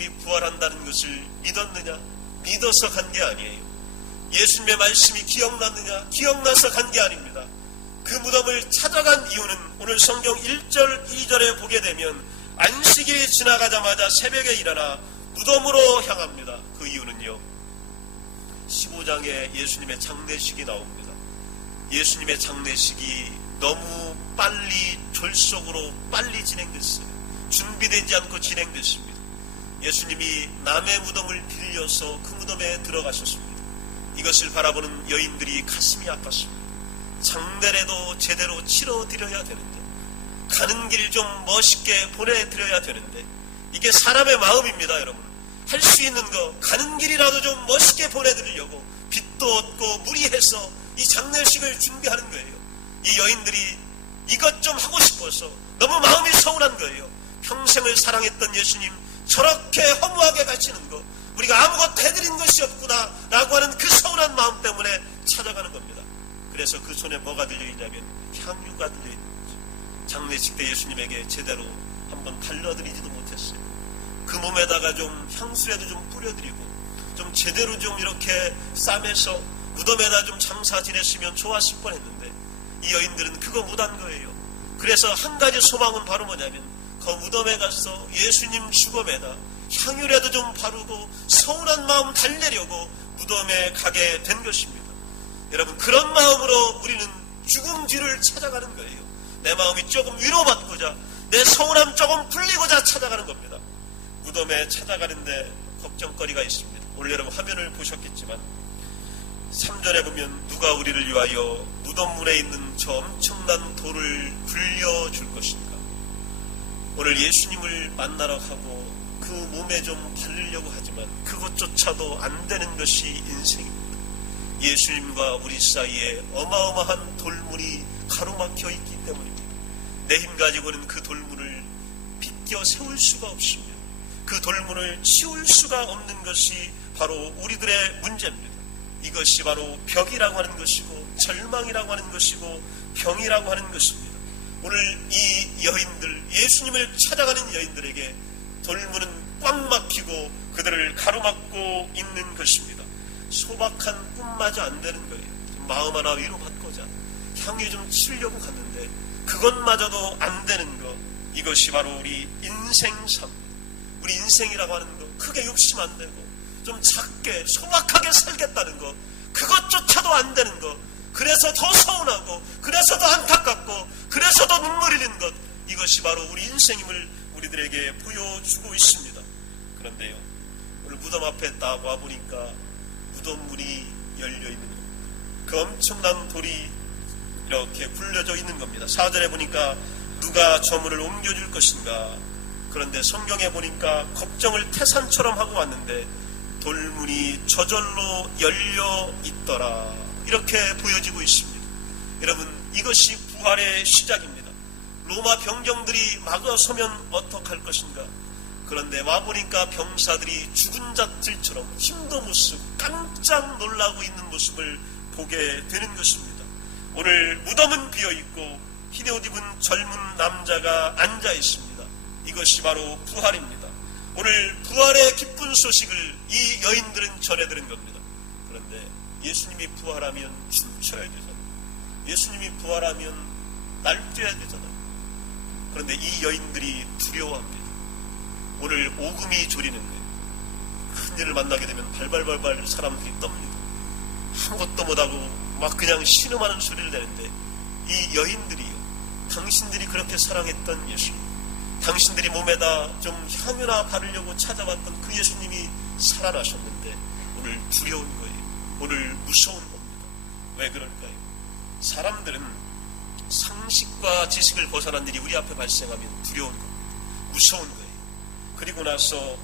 예수님이 부활한다는 것을 믿었느냐? 믿어서 간 게 아니에요. 예수님의 말씀이 기억났느냐? 기억나서 간 게 아닙니다. 그 무덤을 찾아간 이유는 오늘 성경 1절 2절에 보게 되면 안식일이 지나가자마자 새벽에 일어나 무덤으로 향합니다. 그 이유는요, 15장에 예수님의 장례식이 나옵니다. 예수님의 장례식이 너무 빨리 졸속으로 빨리 진행됐어요. 준비되지 않고 진행됐습니다. 예수님이 남의 무덤을 빌려서 그 무덤에 들어가셨습니다. 이것을 바라보는 여인들이 가슴이 아팠습니다. 장례라도 제대로 치러드려야 되는데, 가는 길 좀 멋있게 보내드려야 되는데, 이게 사람의 마음입니다. 여러분, 할 수 있는 거 가는 길이라도 좀 멋있게 보내드리려고 빚도 얻고 무리해서 이 장례식을 준비하는 거예요. 이 여인들이 이것 좀 하고 싶어서 너무 마음이 서운한 거예요. 평생을 사랑했던 예수님 저렇게 허무하게 가시는 거, 우리가 아무것도 해드린 것이 없구나 라고 하는 그 서운한 마음 때문에 찾아가는 겁니다. 그래서 그 손에 뭐가 들려있냐면 향유가 들려있는 거죠. 장례식 때 예수님에게 제대로 한번 발라드리지도 못했어요. 그 몸에다가 좀 향수라도 좀 뿌려드리고 좀 제대로 좀 이렇게 싸매서 무덤에다 좀 장사 지냈으면 좋았을 뻔했는데, 이 여인들은 그거 못한 거예요. 그래서 한 가지 소망은 바로 뭐냐면 그 무덤에 가서 예수님 죽음에다 향유라도 좀 바르고 서운한 마음 달래려고 무덤에 가게 된 것입니다. 여러분, 그런 마음으로 우리는 죽음 뒤를 찾아가는 거예요. 내 마음이 조금 위로받고자, 내 서운함 조금 풀리고자 찾아가는 겁니다. 무덤에 찾아가는데 걱정거리가 있습니다. 오늘 여러분 화면을 보셨겠지만 3절에 보면 누가 우리를 위하여 무덤문에 있는 저 엄청난 돌을 굴려줄 것인가. 오늘 예수님을 만나러 가고 그 몸에 좀 바르려고 하지만 그것조차도 안 되는 것이 인생입니다. 예수님과 우리 사이에 어마어마한 돌문이 가로막혀 있기 때문입니다. 내 힘 가지고는 그 돌문을 빗겨 세울 수가 없습니다. 그 돌문을 치울 수가 없는 것이 바로 우리들의 문제입니다. 이것이 바로 벽이라고 하는 것이고 절망이라고 하는 것이고 병이라고 하는 것입니다. 오늘 이 여인들, 예수님을 찾아가는 여인들에게 돌문은 꽉 막히고 그들을 가로막고 있는 것입니다. 소박한 꿈마저 안 되는 거예요. 마음 하나 위로받고자 향유 좀 치려고 갔는데 그것마저도 안 되는 것, 이것이 바로 우리 인생사입니다. 우리 인생이라고 하는 거 크게 욕심 안 내고 좀 작게 소박하게 살겠다는 거, 그것조차도 안 되는 거, 그래서 더 서운하고 그래서 더 안타깝고 그래서 더 눈물이 흘리는 것, 이것이 바로 우리 인생임을 우리들에게 보여주고 있습니다. 그런데요, 오늘 무덤 앞에 딱 와보니까 무덤문이 열려있는 겁니다. 그 엄청난 돌이 이렇게 굴려져 있는 겁니다. 4절에 보니까 누가 저 문을 옮겨줄 것인가. 그런데 성경에 보니까 걱정을 태산처럼 하고 왔는데 돌문이 저절로 열려 있더라, 이렇게 보여지고 있습니다. 여러분, 이것이 부활의 시작입니다. 로마 병정들이 막아서면 어떡할 것인가. 그런데 와보니까 병사들이 죽은 자들처럼 힘도 못 쓰고 깜짝 놀라고 있는 모습을 보게 되는 것입니다. 오늘 무덤은 비어있고 흰 옷 입은 젊은 남자가 앉아 있습니다. 이것이 바로 부활입니다. 오늘 부활의 기쁜 소식을 이 여인들은 전해들은 겁니다. 그런데 예수님이 부활하면 춤춰야 되잖아요. 예수님이 부활하면 날뛰어야 되잖아요. 그런데 이 여인들이 두려워합니다. 오늘 오금이 졸이는 거예요. 큰일을 만나게 되면 발발발발 사람들이 떱니다. 아무것도 못하고 막 그냥 신음하는 소리를 내는데, 이 여인들이요, 당신들이 그렇게 사랑했던 예수님, 당신들이 몸에다 좀 향유나 바르려고 찾아왔던 그 예수님이 살아나셨는데 오늘 두려운 거예요. 오늘 무서운 겁니다. 왜 그럴까요? 사람들은 상식과 지식을 벗어난 일이 우리 앞에 발생하면 두려운 겁니다. 무서운 거예요. 그리고 나서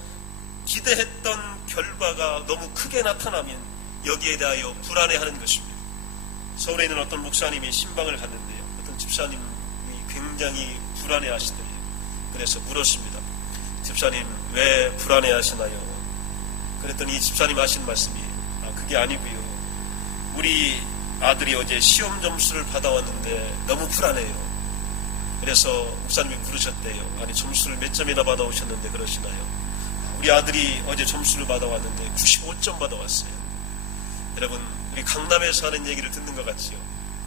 기대했던 결과가 너무 크게 나타나면 여기에 대하여 불안해하는 것입니다. 서울에 있는 어떤 목사님이 신방을 갔는데요, 어떤 집사님이 굉장히 불안해하시더래요. 그래서 물었습니다. 집사님, 왜 불안해하시나요? 그랬더니 이 집사님 하신 말씀이, 그게 아니고요, 우리 아들이 어제 시험 점수를 받아왔는데 너무 불안해요. 그래서 목사님이 물으셨대요. 아니, 점수를 몇 점이나 받아오셨는데 그러시나요? 우리 우리 아들이 어제 점수를 받아왔는데 95점 받아왔어요. 여러분, 우리 강남에서 하는 얘기를 듣는 것 같지요.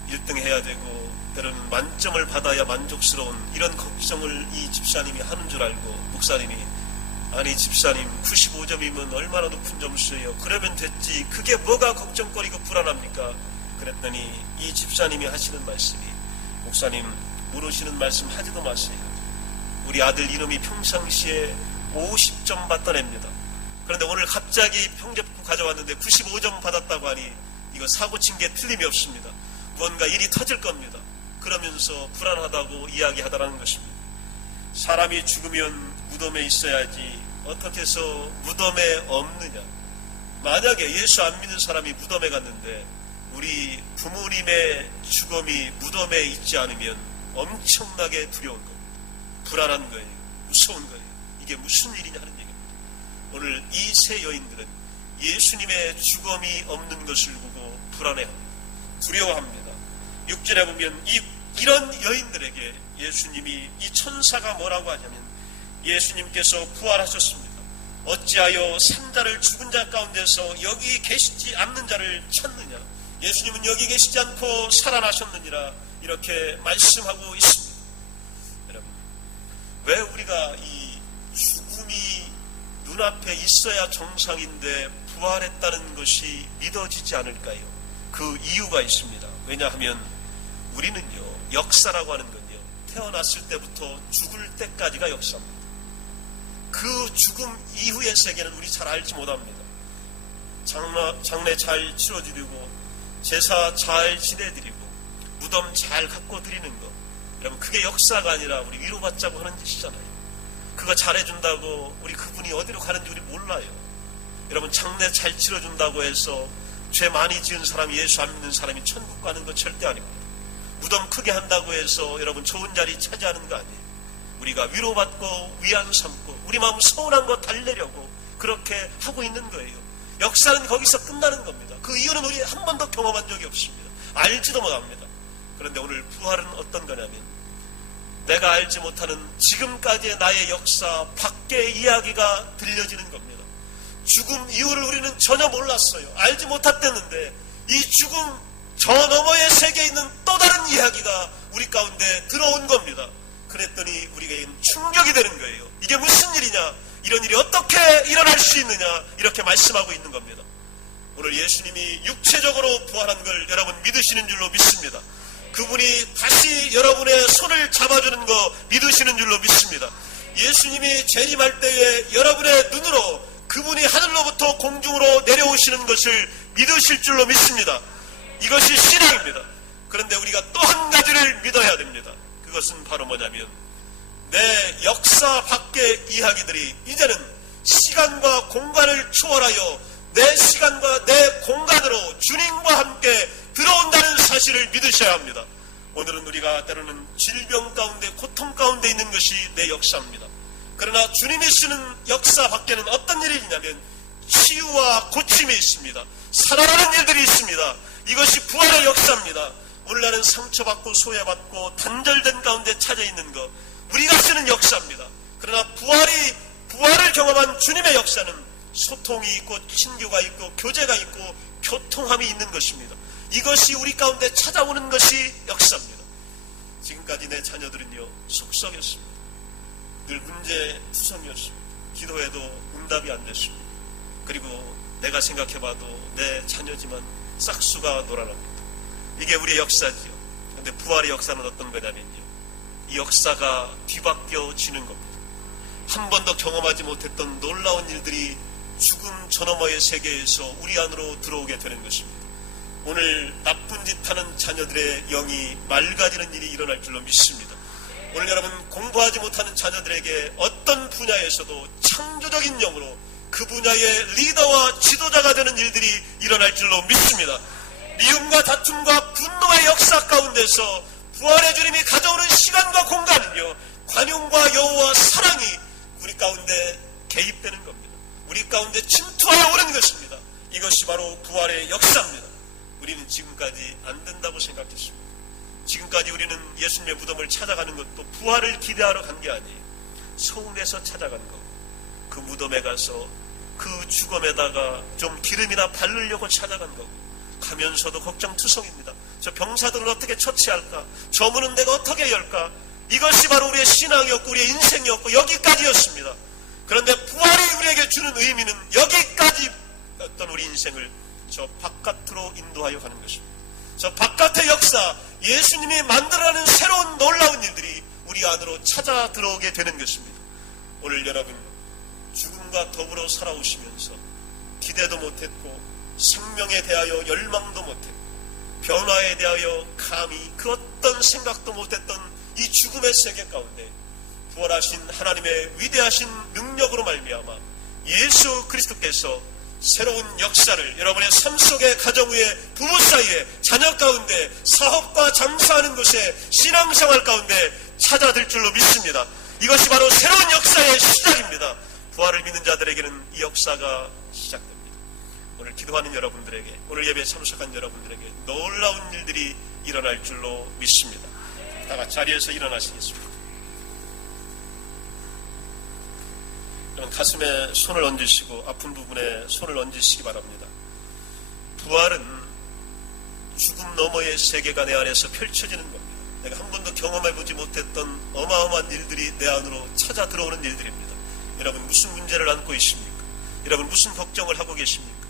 1등 해야 되고 때로는 만점을 받아야 만족스러운 이런 걱정을 이 집사님이 하는 줄 알고 목사님이 아니 집사님 95점이면 얼마나 높은 점수예요. 그러면 됐지. 그게 뭐가 걱정거리고 불안합니까? 그랬더니 이 집사님이 하시는 말씀이 목사님 모르시는 말씀 하지도 마세요. 우리 아들 이놈이 평상시에 50점 받던 애입니다. 그런데 오늘 갑자기 평접고 가져왔는데 95점 받았다고 하니 이거 사고 친 게 틀림이 없습니다. 뭔가 일이 터질 겁니다. 그러면서 불안하다고 이야기하더라는 것입니다. 사람이 죽으면 무덤에 있어야지 어떻게 해서 무덤에 없느냐. 만약에 예수 안 믿는 사람이 무덤에 갔는데 우리 부모님의 죽음이 무덤에 있지 않으면 엄청나게 두려운 겁니다. 불안한 거예요. 무서운 거예요. 이게 무슨 일이냐 하는 얘기입니다. 오늘 이 세 여인들은 예수님의 죽음이 없는 것을 보고 불안해합니다. 두려워합니다. 6절에 보면 이런 여인들에게 예수님이 이 천사가 뭐라고 하냐면 예수님께서 부활하셨습니다. 어찌하여 산자를 죽은 자 가운데서 여기 계시지 않는 자를 찾느냐. 예수님은 여기 계시지 않고 살아나셨느니라 이렇게 말씀하고 있습니다. 여러분, 왜 우리가 이 죽음이 눈앞에 있어야 정상인데 부활했다는 것이 믿어지지 않을까요? 그 이유가 있습니다. 왜냐하면 우리는요, 역사라고 하는 건요, 태어났을 때부터 죽을 때까지가 역사입니다. 그 죽음 이후의 세계는 우리 잘 알지 못합니다. 장례 잘 치러드리고 제사 잘 지내드리고 무덤 잘 갖고 드리는 거, 여러분 그게 역사가 아니라 우리 위로받자고 하는 짓이잖아요. 그거 잘해준다고 우리 그분이 어디로 가는지 우리 몰라요. 여러분 장례 잘 치러준다고 해서 죄 많이 지은 사람이 예수 안 믿는 사람이 천국 가는 거 절대 아닙니다. 무덤 크게 한다고 해서 여러분 좋은 자리 차지하는 거 아니에요. 우리가 위로받고 위안 삼고 우리 마음 서운한 거 달래려고 그렇게 하고 있는 거예요. 역사는 거기서 끝나는 겁니다. 그 이유는 우리 한 번도 경험한 적이 없습니다. 알지도 못합니다. 그런데 오늘 부활은 어떤 거냐면 내가 알지 못하는 지금까지의 나의 역사 밖의 이야기가 들려지는 겁니다. 죽음 이유를 우리는 전혀 몰랐어요. 알지 못했는데 이 죽음 저 너머의 세계에 있는 또 다른 이야기가 우리 가운데 들어온 겁니다. 그랬더니 우리가 충격이 되는 거예요. 이게 무슨 일이냐? 이런 일이 어떻게 일어날 수 있느냐? 이렇게 말씀하고 있는 겁니다. 오늘 예수님이 육체적으로 부활한 걸 여러분 믿으시는 줄로 믿습니다. 그분이 다시 여러분의 손을 잡아주는 거 믿으시는 줄로 믿습니다. 예수님이 재림할 때에 여러분의 눈으로 그분이 하늘로부터 공중으로 내려오시는 것을 믿으실 줄로 믿습니다. 이것이 신앙입니다. 그런데 우리가 또 한 가지를 믿어야 됩니다. 그것은 바로 뭐냐면 내 역사 밖의 이야기들이 이제는 시간과 공간을 초월하여 내 시간과 내 공간으로 주님과 함께 들어온다는 사실을 믿으셔야 합니다. 오늘은 우리가 때로는 질병 가운데 고통 가운데 있는 것이 내 역사입니다. 그러나 주님이 쓰는 역사 밖에는 어떤 일이 있냐면 치유와 고침이 있습니다. 살아나는 일들이 있습니다. 이것이 부활의 역사입니다. 오늘날은 상처받고 소외받고 단절된 가운데 찾아있는 것, 우리가 쓰는 역사입니다. 그러나 부활을 경험한 주님의 역사는 소통이 있고 친교가 있고 교제가 있고 교통함이 있는 것입니다. 이것이 우리 가운데 찾아오는 것이 역사입니다. 지금까지 내 자녀들은요, 속썩였습니다. 늘 문제투성이었습니다. 기도해도 응답이 안 됐습니다. 그리고 내가 생각해봐도 내 자녀지만 싹수가 놀아납니다. 이게 우리의 역사지요. 그런데 부활의 역사는 어떤 거냐면요, 이 역사가 뒤바뀌어지는 겁니다. 한 번도 경험하지 못했던 놀라운 일들이 죽음 저 너머의 세계에서 우리 안으로 들어오게 되는 것입니다. 오늘 나쁜 짓 하는 자녀들의 영이 맑아지는 일이 일어날 줄로 믿습니다. 오늘 여러분 공부하지 못하는 자녀들에게 어떤 분야에서도 창조적인 영으로 그 분야의 리더와 지도자가 되는 일들이 일어날 줄로 믿습니다. 미움과 다툼과 분노의 역사 가운데서 부활의 주님이 가져오는 시간과 공간은요, 관용과 여호와 사랑이 우리 가운데 개입되는 겁니다. 우리 가운데 침투하여 오는 것입니다. 이것이 바로 부활의 역사입니다. 우리는 지금까지 안 된다고 생각했습니다. 지금까지 우리는 예수님의 무덤을 찾아가는 것도 부활을 기대하러 간 게 아니에요. 서울에서 찾아간 거. 그 그 무덤에 가서 그 죽음에다가 좀 기름이나 바르려고 찾아간 거고, 가면서도 걱정투성입니다. 저 병사들을 어떻게 처치할까? 저 문은 내가 어떻게 열까? 이것이 바로 우리의 신앙이었고 우리의 인생이었고 여기까지였습니다. 그런데 부활이 우리에게 주는 의미는 여기까지 어떤 우리 인생을 저 바깥으로 인도하여 가는 것입니다. 저 바깥의 역사, 예수님이 만들어가는 새로운 놀라운 일들이 우리 안으로 찾아 들어오게 되는 것입니다. 오늘 여러분, 죽음과 더불어 살아오시면서 기대도 못했고 생명에 대하여 열망도 못했고 변화에 대하여 감히 그 어떤 생각도 못했던 이 죽음의 세계 가운데 부활하신 하나님의 위대하신 능력으로 말미암아 예수 그리스도께서 새로운 역사를 여러분의 삶 속에, 가정 위에, 부부 사이에, 자녀 가운데, 사업과 장사하는 곳에, 신앙생활 가운데 찾아들 줄로 믿습니다. 이것이 바로 새로운 역사의 시작입니다. 부활을 믿는 자들에게는 이 역사가 시작됩니다. 오늘 기도하는 여러분들에게, 오늘 예배에 참석한 여러분들에게 놀라운 일들이 일어날 줄로 믿습니다. 다 같이 자리에서 일어나시겠습니다. 가슴에 손을 얹으시고 아픈 부분에 손을 얹으시기 바랍니다. 부활은 죽음 너머의 세계가 내 안에서 펼쳐지는 겁니다. 내가 한 번도 경험해보지 못했던 어마어마한 일들이 내 안으로 찾아 들어오는 일들입니다. 여러분 무슨 문제를 안고 있습니까? 여러분 무슨 걱정을 하고 계십니까?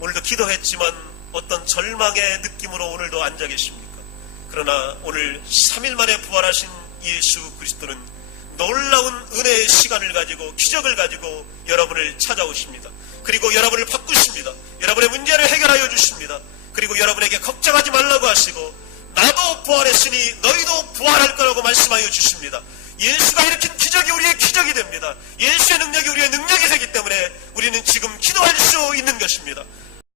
오늘도 기도했지만 어떤 절망의 느낌으로 오늘도 앉아 계십니까? 그러나 오늘 3일 만에 부활하신 예수 그리스도는 놀라운 은혜의 시간을 가지고 기적을 가지고 여러분을 찾아오십니다. 그리고 여러분을 바꾸십니다. 여러분의 문제를 해결하여 주십니다. 그리고 여러분에게 걱정하지 말라고 하시고 나도 부활했으니 너희도 부활할 거라고 말씀하여 주십니다. 예수가 일으킨 기적이 우리의 기적이 됩니다. 예수의 능력이 우리의 능력이 되기 때문에 우리는 지금 기도할 수 있는 것입니다.